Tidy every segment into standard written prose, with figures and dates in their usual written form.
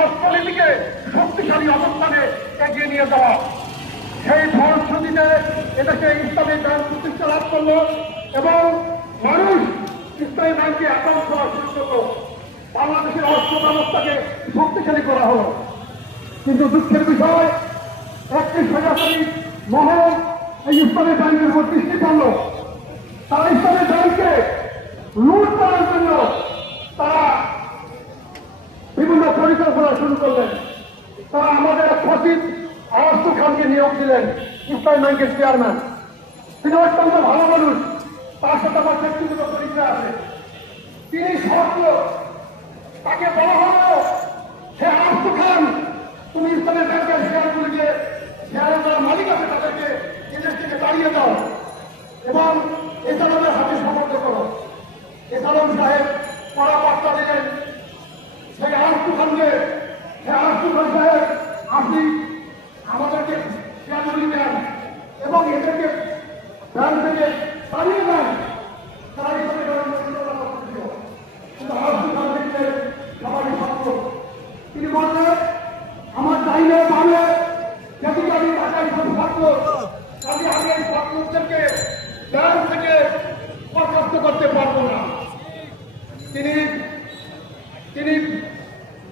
অর্থনীতিকে শক্তিশালী অবস্থানে এগিয়ে নিয়ে যাওয়া, সেই ফলশ্রুতিতে এদেশে ইসলামী ব্যাংক প্রতিষ্ঠা লাভ করলো এবং মানুষ ইসলামী ব্যাংকে অ্যাকাউন্ট করা শুরু করলো। বাংলাদেশের অর্থ ব্যবস্থাকে শক্তিশালী করা হলো। কিন্তু দুঃখের বিষয়, একটি স্বৈরাচারী মহল এই ইসলামী ব্যাংকের উপর দৃষ্টি পড়ল। তারা ইসলামী ব্যাংককে লুট করার জন্য তারা বিভিন্ন পরিকল্পনা শুরু করলেন। তারা আমাদের সচিব আওয়াজ খানকে নিয়োগ দিলেন ইসলামী ব্যাংকের চেয়ারম্যান। তিনি অত্যন্ত ভালো মানুষ, তার সাথে আমার ব্যক্তিগত পরিচয় আছে। তিনি শর্ত, তাকে বলা হলো, হে আওয়াজ খান, তুমি ইসলামী ব্যাংকের শেয়ারগুলিকে, শেয়ারের যারা মালিক আছে তাদেরকে এদেশ থেকে তাড়িয়ে দাও এবং এসালামের হাতে সমর্থ করো। এসালাম সাহেব কড়া বার্তা দিলেন সেই আরশু খানকে, হে আরশু খান সাহেব, আপনি আমাদেরকে শেয়ারগুলি দেন এবং এদেরকে ব্যাংক থেকে তাড়িয়ে দেন। তারা এখানে কিন্তু আরশু খান থেকে সবারই ছাত্র। তিনি বললেন, আমার চাইলে পারলে যদি আমি ঢাকায় সব ছাত্র, কাজে আমি এই ছাত্রদেরকে ব্যাংক থেকে বরখাস্ত করতে পারবো না। তিনি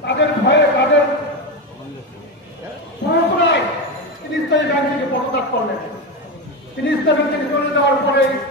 তাদের ভয়ে, তাদের সহপ্রায় তিনি ইসলামী ব্যাংক থেকে পদত্যাগ করলেন। তিনি ইসলামী ব্যাংক থেকে চলে যাওয়ার পরে